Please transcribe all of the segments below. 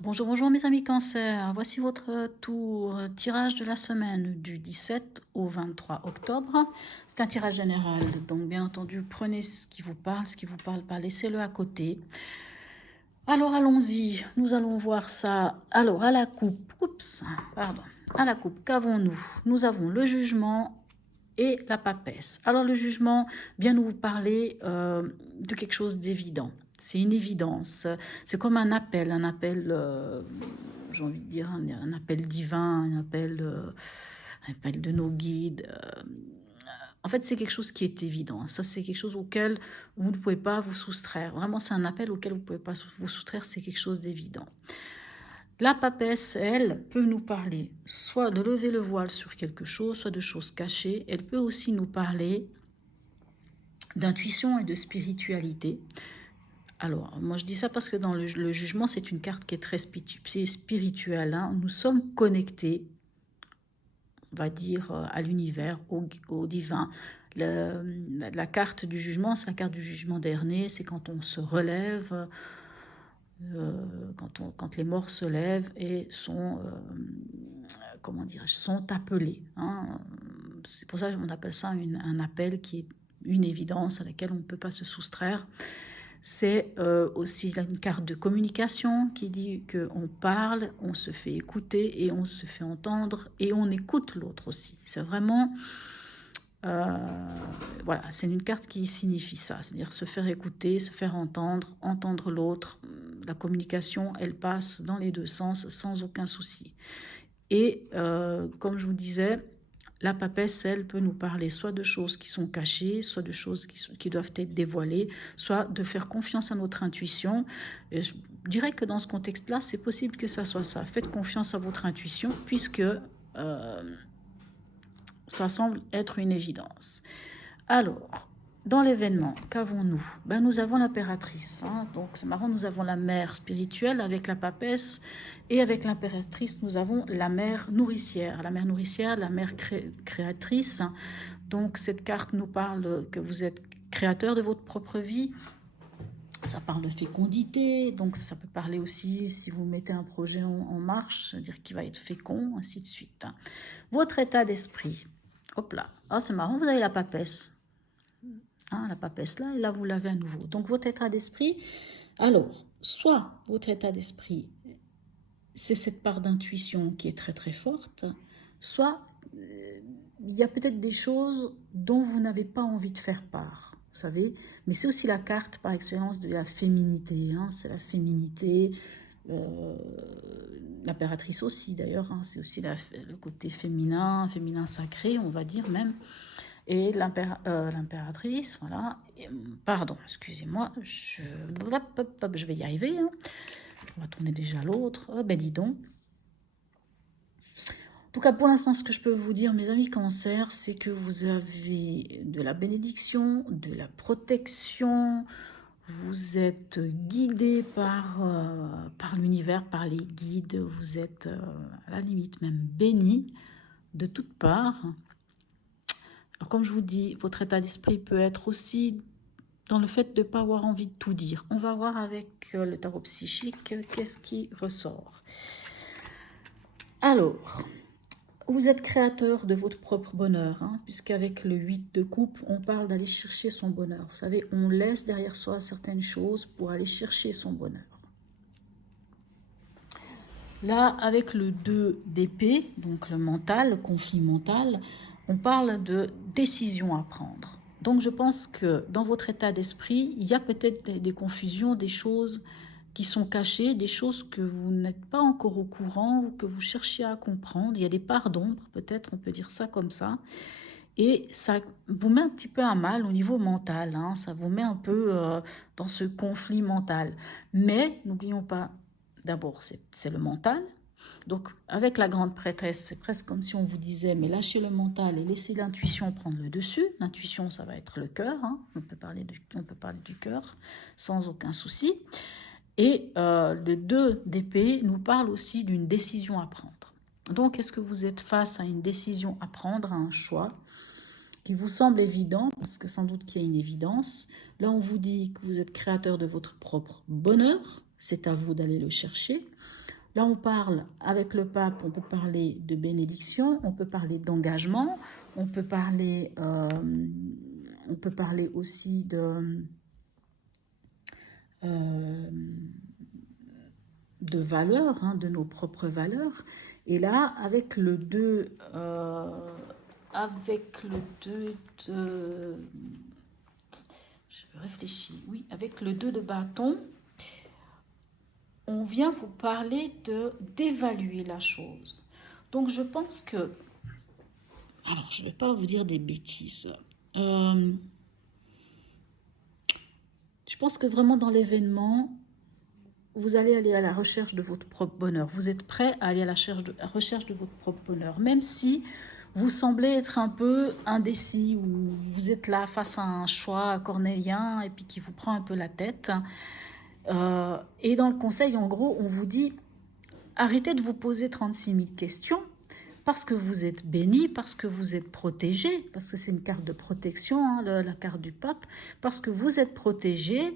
Bonjour, bonjour mes amis Cancer. Voici votre tirage de la semaine du 17 au 23 octobre. C'est un tirage général, donc bien entendu, prenez ce qui vous parle pas, laissez-le à côté. Alors allons-y, nous allons voir ça. Alors à la coupe, à la coupe, qu'avons-nous? Nous avons le jugement et la papesse. Alors le jugement vient nous parler de quelque chose d'évident. C'est une évidence. C'est comme un appel, j'ai envie de dire, un appel divin, un appel de nos guides. En fait, c'est quelque chose qui est évident. Ça, c'est quelque chose auquel vous ne pouvez pas vous soustraire. Vraiment, c'est un appel auquel vous ne pouvez pas vous soustraire. C'est quelque chose d'évident. La papesse, elle, peut nous parler soit de lever le voile sur quelque chose, soit de choses cachées. Elle peut aussi nous parler d'intuition et de spiritualité. Alors, moi je dis ça parce que dans le jugement, c'est une carte qui est très spirituelle. Hein. Nous sommes connectés, on va dire, à l'univers, au divin. La carte du jugement, c'est la carte du jugement dernier, c'est quand on se relève, quand les morts se lèvent et sont, comment dirais-je, sont appelés. Hein. C'est pour ça qu'on appelle ça un appel qui est une évidence à laquelle on ne peut pas se soustraire. C'est aussi une carte de communication qui dit qu'on parle, on se fait écouter et on se fait entendre et on écoute l'autre aussi. C'est vraiment, voilà, c'est une carte qui signifie ça, c'est-à-dire se faire écouter, se faire entendre, entendre l'autre. La communication, elle passe dans les deux sens sans aucun souci. Et comme je vous disais, la papesse, elle, peut nous parler soit de choses qui sont cachées, soit de choses qui doivent être dévoilées, soit de faire confiance à notre intuition. Et je dirais que dans ce contexte-là, c'est possible que ça soit ça. Faites confiance à votre intuition, puisque ça semble être une évidence. Alors, dans l'événement, qu'avons-nous? Nous avons l'impératrice. Hein. Donc, c'est marrant, nous avons la mère spirituelle avec la papesse. Et avec l'impératrice, nous avons la mère nourricière. La mère nourricière, la mère créatrice. Donc, cette carte nous parle que vous êtes créateur de votre propre vie. Ça parle de fécondité. Donc, ça peut parler aussi, si vous mettez un projet en marche, c'est-à-dire qu'il va être fécond, ainsi de suite. Votre état d'esprit. Hop là. Ah, c'est marrant, vous avez la papesse. Hein, la papesse là, et là vous l'avez à nouveau. Donc votre état d'esprit, alors, soit votre état d'esprit, c'est cette part d'intuition qui est très très forte, soit il y a peut-être des choses dont vous n'avez pas envie de faire part, vous savez. Mais c'est aussi la carte par expérience de la féminité, hein, c'est la féminité, euh, l'impératrice aussi d'ailleurs, hein, c'est aussi le côté féminin, féminin sacré, on va dire même. Et l'impératrice, voilà, pardon, excusez-moi, je vais y arriver, hein. On va tourner déjà l'autre, oh, ben dis donc. En tout cas, pour l'instant, ce que je peux vous dire, mes amis cancer, c'est que vous avez de la bénédiction, de la protection, vous êtes guidé par l'univers, par les guides, vous êtes à la limite même béni de toutes parts. Alors, comme je vous dis, votre état d'esprit peut être aussi dans le fait de ne pas avoir envie de tout dire. On va voir avec le tarot psychique qu'est-ce qui ressort. Alors, vous êtes créateur de votre propre bonheur, hein, puisqu'avec le 8 de coupe, on parle d'aller chercher son bonheur. Vous savez, on laisse derrière soi certaines choses pour aller chercher son bonheur. Là, avec le 2 d'épée, donc le mental, le conflit mental, on parle de décision à prendre. Donc je pense que dans votre état d'esprit, il y a peut-être des confusions, des choses qui sont cachées, des choses que vous n'êtes pas encore au courant ou que vous cherchez à comprendre. Il y a des parts d'ombre, peut-être, on peut dire ça comme ça. Et ça vous met un petit peu à mal au niveau mental, hein, ça vous met un peu dans ce conflit mental. Mais n'oublions pas, d'abord, c'est le mental. Donc, avec la grande prêtresse, c'est presque comme si on vous disait, mais lâchez le mental et laissez l'intuition prendre le dessus. L'intuition, ça va être le cœur. Hein. On peut parler du cœur sans aucun souci. Et le 2 d'épée nous parle aussi d'une décision à prendre. Donc, est-ce que vous êtes face à une décision à prendre, à un choix qui vous semble évident, parce que sans doute qu'il y a une évidence. Là, on vous dit que vous êtes créateur de votre propre bonheur, c'est à vous d'aller le chercher. Là, on parle, avec le pape, on peut parler de bénédiction, on peut parler d'engagement, on peut parler aussi de valeurs, hein, de nos propres valeurs. Et là, avec le 2, je réfléchis, oui, avec le 2 de bâton, on vient vous parler d'évaluer la chose. Donc, je pense que, alors, je ne vais pas vous dire des bêtises. Je pense que vraiment dans l'événement, vous allez aller à la recherche de votre propre bonheur. Vous êtes prêt à aller à la recherche de votre propre bonheur, même si vous semblez être un peu indécis ou vous êtes là face à un choix cornélien et puis qui vous prend un peu la tête. Et dans le conseil, en gros, on vous dit arrêtez de vous poser 36 000 questions parce que vous êtes béni, parce que vous êtes protégé, parce que c'est une carte de protection, hein, la carte du pape, parce que vous êtes protégé.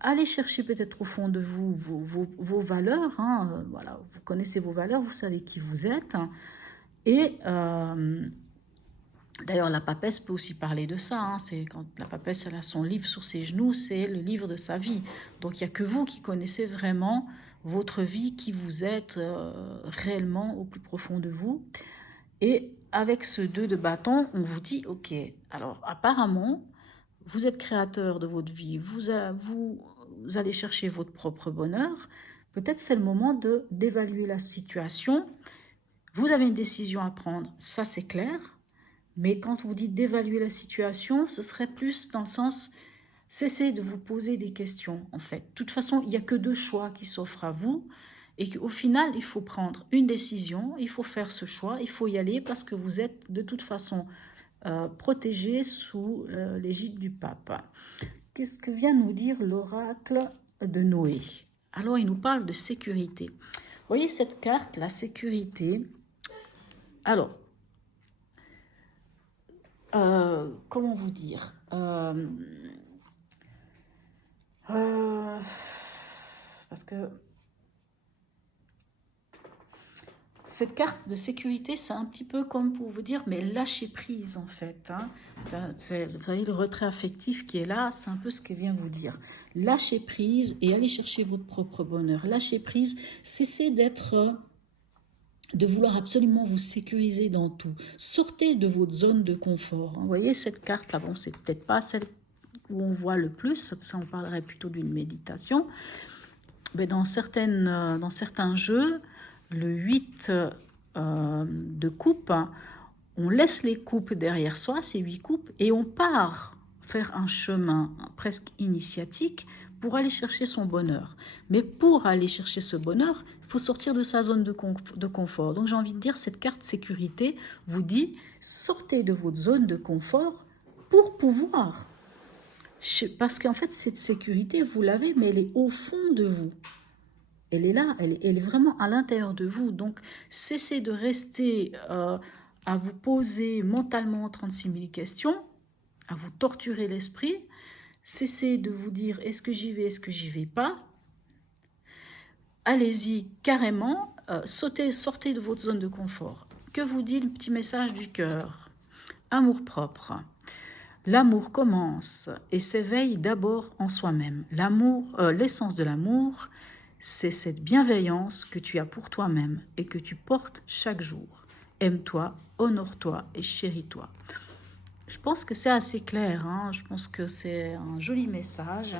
Allez chercher peut-être au fond de vous vos valeurs. Hein, voilà, vous connaissez vos valeurs, vous savez qui vous êtes. Et d'ailleurs, la papesse peut aussi parler de ça. Hein, c'est quand la papesse elle a son livre sur ses genoux, c'est le livre de sa vie. Donc, il n'y a que vous qui connaissez vraiment votre vie, qui vous êtes réellement au plus profond de vous. Et avec ce 2 de bâton, on vous dit, ok, alors apparemment, vous êtes créateur de votre vie, vous allez chercher votre propre bonheur. Peut-être c'est le moment d'évaluer la situation. Vous avez une décision à prendre, ça c'est clair. Mais quand vous dites d'évaluer la situation, ce serait plus dans le sens, cessez de vous poser des questions, en fait. De toute façon, il n'y a que 2 choix qui s'offrent à vous et qu'au final, il faut prendre une décision, il faut faire ce choix, il faut y aller parce que vous êtes de toute façon protégé sous l'égide du pape. Qu'est-ce que vient nous dire l'oracle de Noé? Alors, il nous parle de sécurité. Vous voyez cette carte, la sécurité. Alors, comment vous dire parce que cette carte de sécurité, c'est un petit peu comme pour vous dire, mais lâchez prise en fait. Hein. Vous savez, le retrait affectif qui est là, c'est un peu ce qu'elle vient vous dire. Lâchez prise et allez chercher votre propre bonheur. Lâchez prise, cessez de vouloir absolument vous sécuriser dans tout. Sortez de votre zone de confort. Vous voyez cette carte là, bon, c'est peut-être pas celle où on voit le plus, ça on parlerait plutôt d'une méditation. Mais dans certains jeux, le 8 de coupe, on laisse les coupes derrière soi, ces 8 coupes, et on part faire un chemin presque initiatique pour aller chercher son bonheur. Mais pour aller chercher ce bonheur, il faut sortir de sa zone de confort. Donc j'ai envie de dire, cette carte sécurité vous dit, sortez de votre zone de confort pour pouvoir. Parce qu'en fait, cette sécurité, vous l'avez, mais elle est au fond de vous. Elle est là, elle est vraiment à l'intérieur de vous. Donc, cessez de rester à vous poser mentalement 36 000 questions, à vous torturer l'esprit. Cessez de vous dire, est-ce que j'y vais, est-ce que j'y vais pas? Allez-y carrément, sortez de votre zone de confort. Que vous dit le petit message du cœur? Amour-propre. L'amour commence et s'éveille d'abord en soi-même. L'essence de l'amour, c'est cette bienveillance que tu as pour toi-même et que tu portes chaque jour. Aime-toi, honore-toi et chéris-toi. Je pense que c'est assez clair, hein. Je pense que c'est un joli message.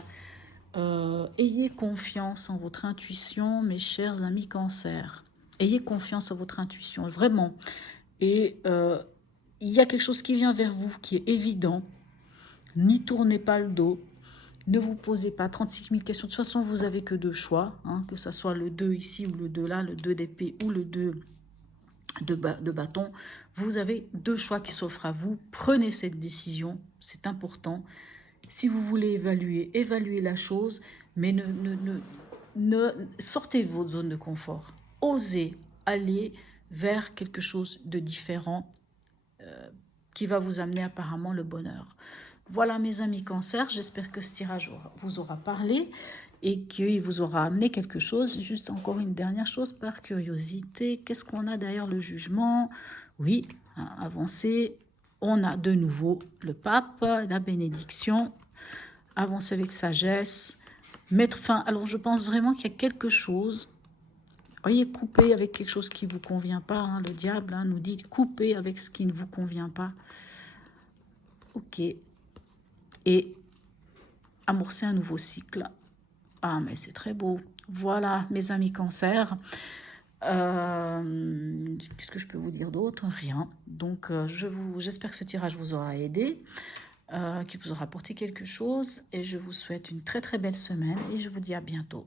Ayez confiance en votre intuition, mes chers amis Cancer. Ayez confiance en votre intuition, vraiment. Et il y a quelque chose qui vient vers vous, qui est évident. N'y tournez pas le dos. Ne vous posez pas 36 000 questions. De toute façon, vous n'avez que 2 choix, hein, que ce soit le 2 ici ou le 2 là, le 2 d'épée ou le 2 de bâton. Vous avez 2 choix qui s'offrent à vous. Prenez cette décision, c'est important. Si vous voulez évaluez la chose, mais ne sortez de votre zone de confort. Osez aller vers quelque chose de différent qui va vous amener apparemment le bonheur. Voilà mes amis cancer, j'espère que ce tirage vous aura parlé et qu'il vous aura amené quelque chose. Juste encore une dernière chose par curiosité, qu'est-ce qu'on a derrière le jugement? Oui, avancer, on a de nouveau le pape, la bénédiction, avancer avec sagesse, mettre fin. Alors je pense vraiment qu'il y a quelque chose. Voyez, couper avec quelque chose qui ne vous convient pas. Hein. Le diable nous dit couper avec ce qui ne vous convient pas. Ok. Et amorcer un nouveau cycle. Ah, mais c'est très beau. Voilà, mes amis cancer. Qu'est-ce que je peux vous dire d'autre? Rien. Donc, j'espère que ce tirage vous aura aidé, qu'il vous aura apporté quelque chose. Et je vous souhaite une très très belle semaine et je vous dis à bientôt.